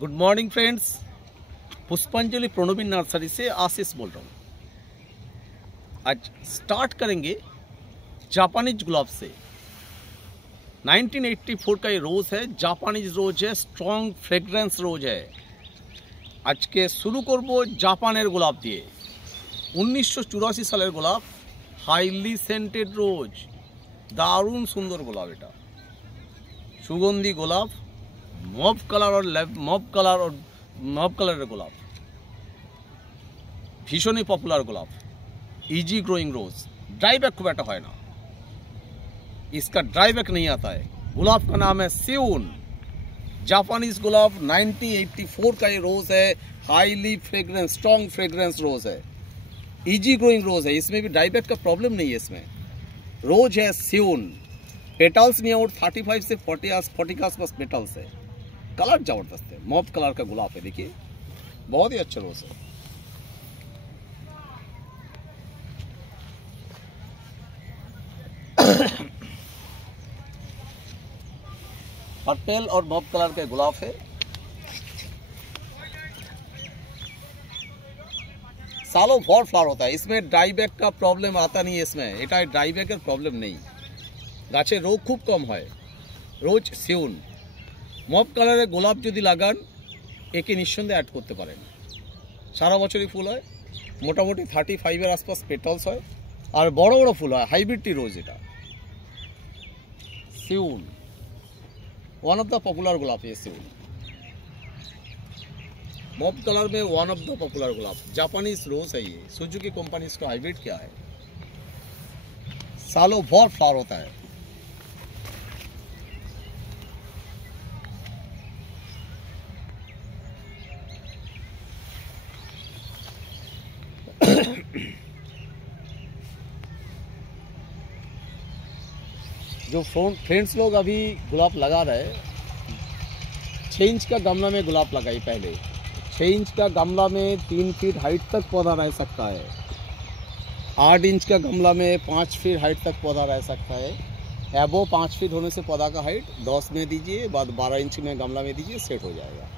Good morning friends, पुष्पांजलि प्रणवीन nursery से आशीष बोल रहा हूँ। आज स्टार्ट करेंगे जापानीज गुलाब से। 1984 का ये रोज़ है, जापानीज रोज है, स्ट्रॉन्ग फ्रेग्रेंस रोज है। आज के शुरू करबो जापानेर गोलाप दिए। 1984 सालेर गोलाप, हाईली सेंटेड रोज, दारुण सुंदर गोलाप। एटा सुगंधी गोलाप, मॉव कलर गोलाप, भीषण ही पपुलर गोलाप, इजी ग्रोइंग रोज। ड्राई बैक खूब है ना, इसका ड्राई बैक नहीं आता है। गुलाब का नाम है सिउन। जापानीज गुलाब 1984 का ये रोज है, हाईली फ्रेग्रेंस, स्ट्रॉन्ग फ्रेग्रेंस रोज है, इजी ग्रोइंग रोज है। इसमें भी ड्राई बैक का प्रॉब्लम नहीं है। इसमें रोज है सिउन। पेटल्स नहीं और 35 से 40 के आसपास पेटल्स है। कलर जबरदस्त है, मॉव कलर का गुलाब है। देखिए बहुत ही अच्छा रोज है। पर्पल और मॉव कलर का गुलाब है। सालों भर फ्लावर होता है। इसमें ड्राई बैक का प्रॉब्लम आता नहीं है। इसमें एटा ड्राई बैक का प्रॉब्लम नहीं। गाचे रोग खूब कम है। रोज सिउन मॉव कलर गोलाप जो लागान एके निस्संदेहे ऐड करते पारेन। सारा बछरই फुल है। मोटामुटी 35 एर आसपास पेटल्स है और बड़ बड़ फुल है। हाइब्रिड रोज एटा सिउन, वन ऑफ द पॉपुलर गुलाब है सिउन। मॉव कलर में वन ऑफ द पॉपुलर गुलाब, जापानीज रोज है ये। सुजुकी कंपनी इसका हाइब्रिड क्या है। सालों भर फ्लावर होता है। जो फ्रेंड्स लोग अभी गुलाब लगा रहे हैं, 6 इंच का गमला में गुलाब लगाई। पहले 6 इंच का गमला में 3 फीट हाइट तक पौधा रह सकता है। 8 इंच का गमला में 5 फीट हाइट तक पौधा रह सकता है। एबो 5 फीट होने से पौधा का हाइट 10 में दीजिए, बाद 12 इंच में गमला में दीजिए, सेट हो जाएगा।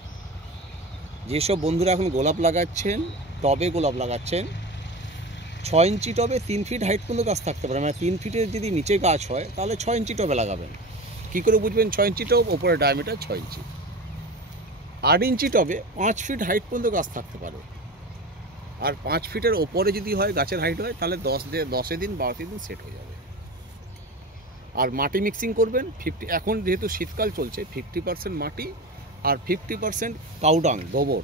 जे सब बंधुरा এখন গোলাপ লাগাচ্ছেন, টবে গোলাপ লাগাচ্ছেন, 6 इंची टबे 3 फीट हाइट पর্যন্ত গাছ থাকতে পারে। মানে 3 ফিটের যদি নিচে গাছ হয় তাহলে 6 इंची টবে লাগাবেন। কি করে বুঝবেন 6 इंची টব? উপরে ডায়ামিটার 6 इंची। 8 इंची টবে 5 ফিট হাইট পর্যন্ত গাছ থাকতে পারে। আর 5 ফিটের উপরে যদি হয় গাছের হাইট হয় তাহলে 10 দিন 12 দিন সেট হয়ে যাবে। আর মাটি মিক্সিং করবেন 50। এখন যেহেতু শীতকাল চলছে, 50% মাটি और 50% काउडांग, गोबर।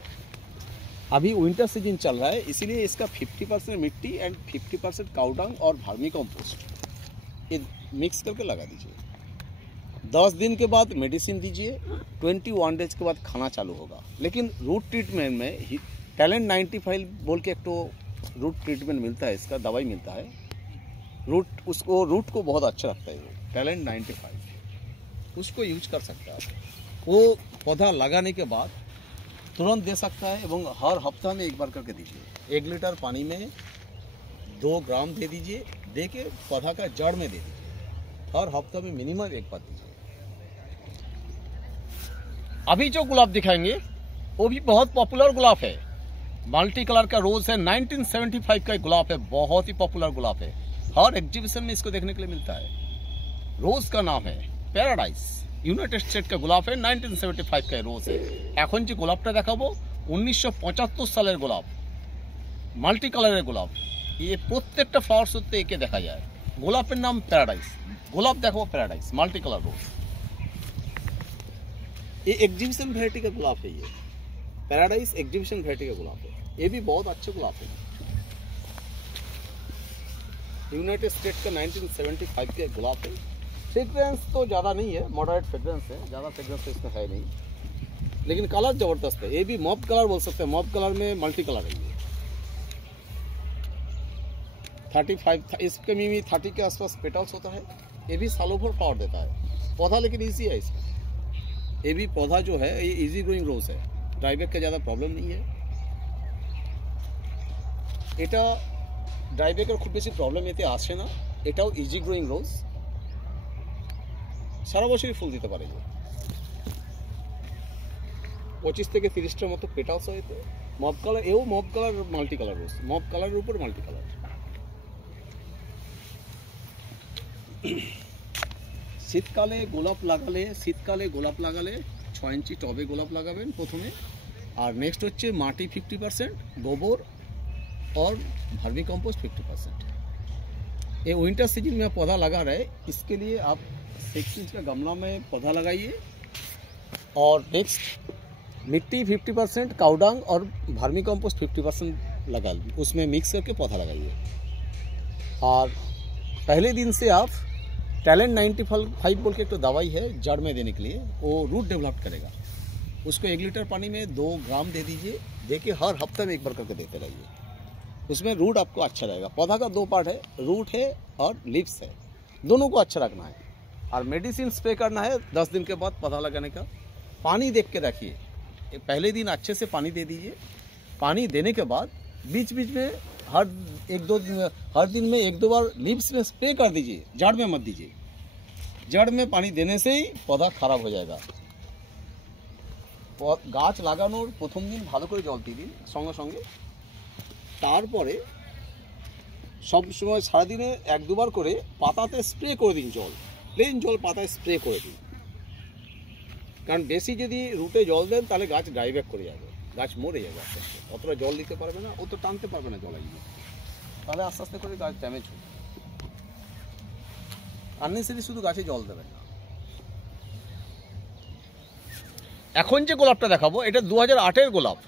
अभी विंटर सीजन चल रहा है, इसीलिए इसका 50% मिट्टी एंड 50% काउडांग और वर्मी कंपोस्ट ये मिक्स करके लगा दीजिए। 10 दिन के बाद मेडिसिन दीजिए। 21 डेज के बाद खाना चालू होगा। लेकिन रूट ट्रीटमेंट में टैलेंट 95 बोल के एक तो रूट ट्रीटमेंट मिलता है, इसका दवाई मिलता है। रूट को बहुत अच्छा रखता है वो टैलेंट 95, उसको यूज कर सकता है। वो पौधा लगाने के बाद तुरंत दे सकता है एवं हर हफ्ता में एक बार करके दीजिए। 1 लीटर पानी में 2 ग्राम दे दीजिए। दे के पौधा का जड़ में दे दीजिए। हर हफ्ता में मिनिमम एक बार दीजिए। अभी जो गुलाब दिखाएंगे वो भी बहुत पॉपुलर गुलाब है। मल्टी कलर का रोज है। 1975 का गुलाब है, बहुत ही पॉपुलर गुलाब है। हर एग्जीबिशन में इसको देखने के लिए मिलता है। रोज का नाम है पैराडाइज। यूनाइटेड स्टेट का गुलाब है। 1975 का रोज है। এখন যে গোলাপটা দেখাবো 1975 সালের গোলাপ, মাল্টি কালারের গোলাপ। ये প্রত্যেকটা ফ্লাওয়ার শুতে একে দেখা যায়। গোলাপের নাম প্যারাডাইস। গোলাপ দেখো প্যারাডাইস, মাল্টি कलर रोज। ये एग्जीबिशन वैरायटी का गुलाब है। ये पैराडाइस एग्जीबिशन वैरायटी का गुलाब है। ये भी बहुत अच्छे गुलाब है। यूनाइटेड स्टेट का 1975 का गुलाब है। फ्रेग्रेंस तो ज़्यादा नहीं है, मॉडरेट फ्रेग्रेंस है। ज़्यादा फ्रेग्रेंस तो इसमें है नहीं, लेकिन कलर ज़बरदस्त है। ये भी मॉव कलर बोल सकते हैं। मॉव कलर में मल्टी कलर है ये। 35 इसके में भी 30 के आसपास पेटल्स होता है। ये भी सालों भर फ्लावर देता है पौधा, लेकिन ईजी है इसका। ये भी पौधा जो है ये इजी ग्रोइंग रोज है। ड्राई बैक का ज़्यादा प्रॉब्लम नहीं है। এটা ड्राई बैकर खूब बेশি प्रॉब्लम এতে আসে না। এটাও ইজি গ্রোইং রোজ, সারা বছরই ফুল দিতে পারে। 25 থেকে 30টার মতো পেটালস হয় এতে। মব কালার, এও মব কালার মাল্টি কালার রোজ, মব কালারের উপর মাল্টি কালার। শীতকালে গোলাপ লাগালে 6 ইঞ্চি টবে গোলাপ লাগাবেন প্রথমে। और नेक्स्ट होच्छे माटी 50%, गोबर और वर्मी कंपोस्ट 50%। ये विंटर सीजन में पौधा लगा रहे, इसके लिए आप 6 इंच का गमला में पौधा लगाइए और नेक्स्ट मिट्टी 50%, काउडंग और वर्मी कंपोस्ट 50% लगा, उसमें मिक्स करके पौधा लगाइए। और पहले दिन से आप टैलेंट 95 बोल के एक तो दवाई है जड़ में देने के लिए, वो रूट डेवलप करेगा। उसको 1 लीटर पानी में 2 ग्राम दे दीजिए, देखिए हर हफ्ते में एक बार करके देते रहिए। उसमें रूट आपको अच्छा रहेगा। पौधा का 2 पार्ट है, रूट है और लिप्स है, दोनों को अच्छा रखना है। और मेडिसिन स्प्रे करना है 10 दिन के बाद पौधा लगाने का। पानी देख के रखिए, पहले दिन अच्छे से पानी दे दीजिए। पानी देने के बाद बीच बीच में हर दिन में 1-2 बार लिप्स में स्प्रे कर दीजिए, जड़ में मत दीजिए। जड़ में पानी देने से ही पौधा खराब हो जाएगा। गाछ लागानोर प्रथम दिन भालो करे जल दिए दिन संगे संगे, तारपरे सब समय सारा दिने 1-2 बार करे पाताते स्प्रे करे दिन, जल प्लेन जल पाताय स्प्रे करे दिन। कारण बेशी यदि रूटे जल दें ताहले गाछ डाइब्याक करे जाबे, गाछ मरे जाबे आस्ते आस्ते, अतटा जल दिते पारबे ना, ओ तो टानते पारबे ना जल आइए, ताहले आस्ते आस्ते करे गाछ डैमेज होबे। आननेसेसारि शुधु गाছে जल देবেন না। এখন যে গোলাপটা দেখাবো এটা 2008 এর গোলাপ,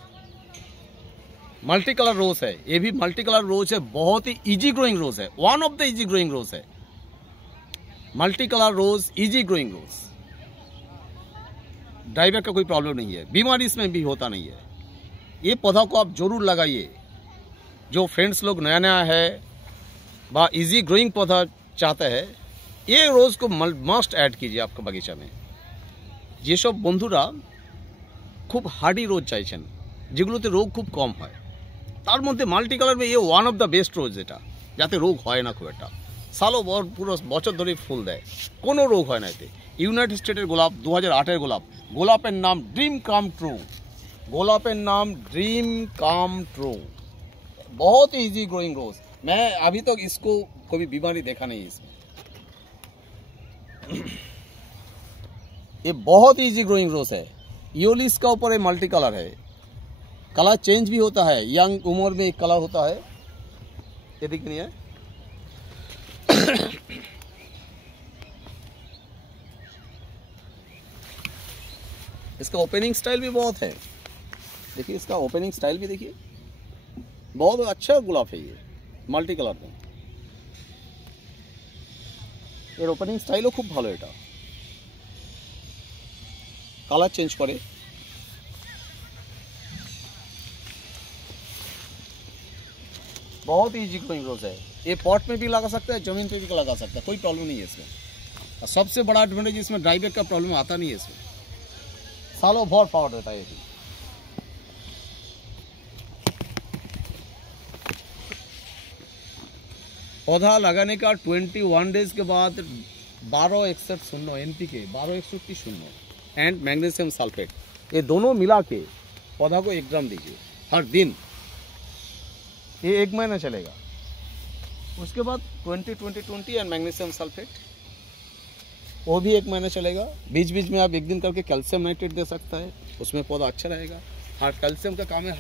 मल्टी कलर रोज है। ये भी मल्टी कलर रोज है, बहुत ही इजी ग्रोइंग रोज है, one of the easy growing rose है। Multi colour rose, easy growing rose, dieback का कोई प्रॉब्लम नहीं है, बीमारी इसमें भी होता नहीं है। ये पौधा को आप जरूर लगाइए। जो फ्रेंड्स लोग नया नया है व इजी ग्रोइंग पौधा चाहते हैं, ये रोज को मस्ट ऐड कीजिए आपका बगीचा में। ये सब बंधुरा खूब हार्डी रोज चाइছেন, যেগুলোতে রোগ খুব কম হয়, তার মধ্যে মাল্টি কালার में ये ওয়ান অফ দ্য বেস্ট রোজ, এটা যাতে রোগ হয় না খুব একটা, সালো পুরো বছর ধরে ফুল দেয়, কোনো রোগ হয় না এতে। ইউনাইটেড স্টেটের গোলাপ, 2008 এর গোলাপ। গোলাপের নাম ड्रीम कम ट्रू, गोलापेर नाम ड्रीम कम ट्रू, बहुत ही इजी ग्रोइंग रोज। मैं अभी तक इसको कोई बीमारी देखा नहीं इसमें। ये बहुत इजी ग्रोइंग रोज है। यूलिस का ऊपर ये मल्टी कलर है, कलर चेंज भी होता है, यंग उम्र में एक कलर होता है, ये दिख नहीं है। इसका ओपनिंग स्टाइल भी बहुत है, देखिए इसका ओपनिंग स्टाइल भी देखिए, बहुत अच्छा गुलाब है ये मल्टी कलर में। এর ওপেনিং স্টাইলও খুব ভালো, এটা কালার চেঞ্জ করে। बहुत ही इजी ग्रोइंग रोज है। ये पॉट में भी लगा सकता है, जमीन पे भी लगा सकता है, कोई प्रॉब्लम नहीं है इसमें। और सबसे बड़ा एडवांटेज इसमें ड्राईबैक का प्रॉब्लम आता नहीं है इसमें, सालों भर पावर देता है ये। पौधा लगाने का 21 डेज के बाद 1261 NPK 1261 एंड मैग्नीशियम सल्फेट, ये दोनों मिला के पौधा को 1 ग्राम दीजिए हर दिन। ये 1 महीना चलेगा। उसके बाद 20-20-20 एंड मैग्नीशियम सल्फेट, वो भी 1 महीना चलेगा। बीच बीच में आप 1 दिन करके कैल्शियम नाइट्रेट दे सकता है, उसमें पौधा अच्छा रहेगा। हार्ड कैल्शियम का काम है,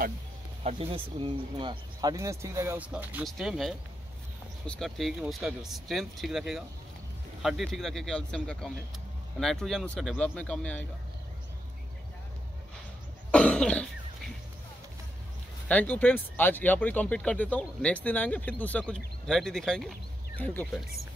हार्डीनेस ठीक रहेगा, उसका जो स्टेम है उसका ठीक, उसका स्ट्रेंथ ठीक रखेगा, हड्डी ठीक रखेगा, कैल्शियम का काम है। नाइट्रोजन उसका डेवलपमेंट काम में आएगा। थैंक यू फ्रेंड्स, आज यहाँ पर ही कंप्लीट कर देता हूँ। नेक्स्ट दिन आएंगे फिर दूसरा कुछ वैरायटी दिखाएंगे। Thank you friends.